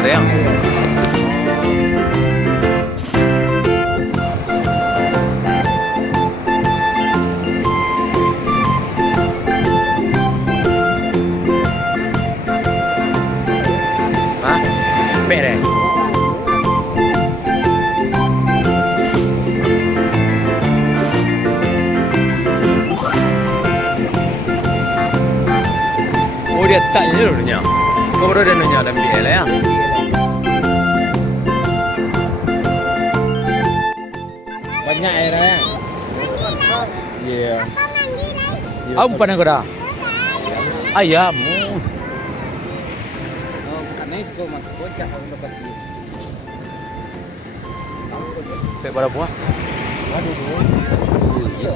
katanya. Hah? Sampai deh. Oh dia taknya dulu nya. Kau baru ada nanya dalam BL ya. Banyak air ya. Iya. Apa pada kau dah? Ayam. Pek berapa buah? Waduh, iya.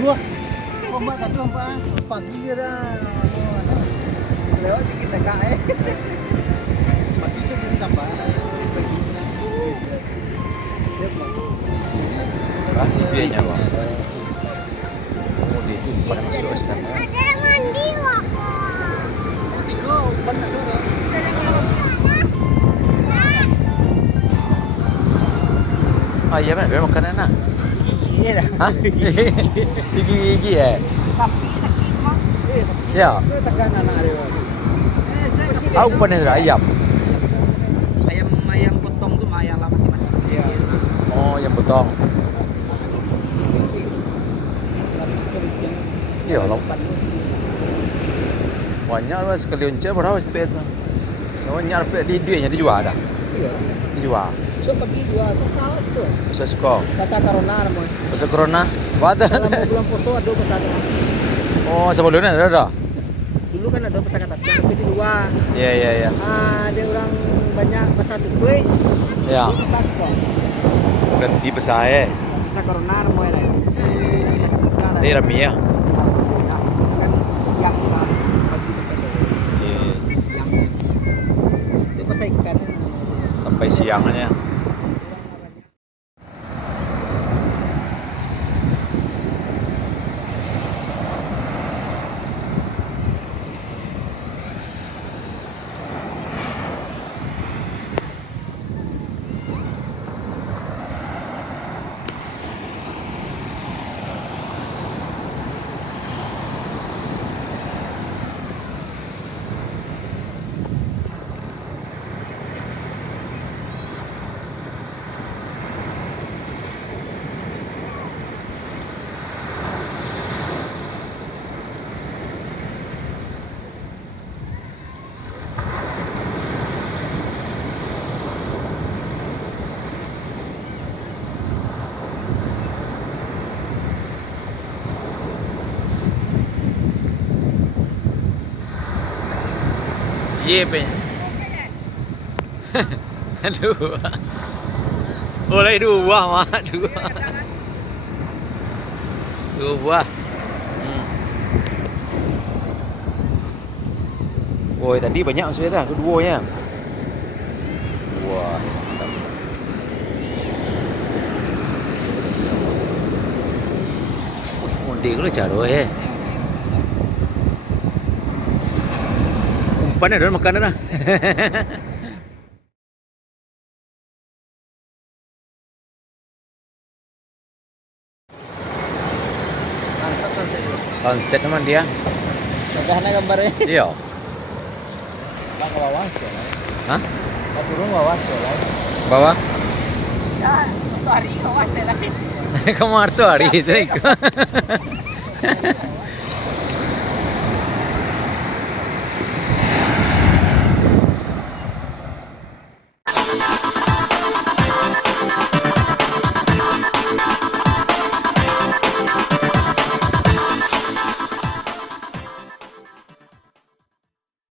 Dua, ombak satu ombak pagi dah. Lewat sikit dekat pagi saya jadi tambah pagi. Biayanya bang. Oh dia tu pada masuk sekarang. Ada mandi wak. Tiga, banyak tu. Ayam kan dia makan anak. Iya dah. Hah? Gigi-gigi Tapi sakit mah. Ya. Tekan anak dia. Aku pernah ada ayam. Ayam potong tu ayam lama mati. Iya. Oh, yang potong. Iya, lah. Banyak lah sekali unca berapa cepet mah. Soalnya cepet di duitnya dijual dah. Iya. Dijual. So pagi dua pasal situ. Pasal sekolah. Pasal corona namanya. Pasal corona. Wada. Kalau mau bulan puasa ada pasal. Oh, sebelumnya ada. Dulu kan ada pasal kata tapi di luar. Iya, iya, iya. Ada orang banyak pasal tu kue. Ya. Pasal sekolah. Ganti pasal eh. Pasal corona namanya lah. Pasal corona lah. Ini rami ya. Kan siang lah. Pagi sampai sore. Iya. Siang. Itu pasal ikan. Sampai siangnya. Iya pe. Aduh. Boleh dua buah mah, dua. Dua buah. Woi, tadi banyak maksudnya dah, keduanya. Wah, mantap. Mudik lu caro eh. Umpan ada makan dah. Mantap sunset. Konsep teman dia. Contohnya gambarnya. Iya. Nak ke bawah sekolah. Hah? Nak turun bawah sekolah. Bawah? Ya, satu hari bawah sekolah. Kamu harus hari itu.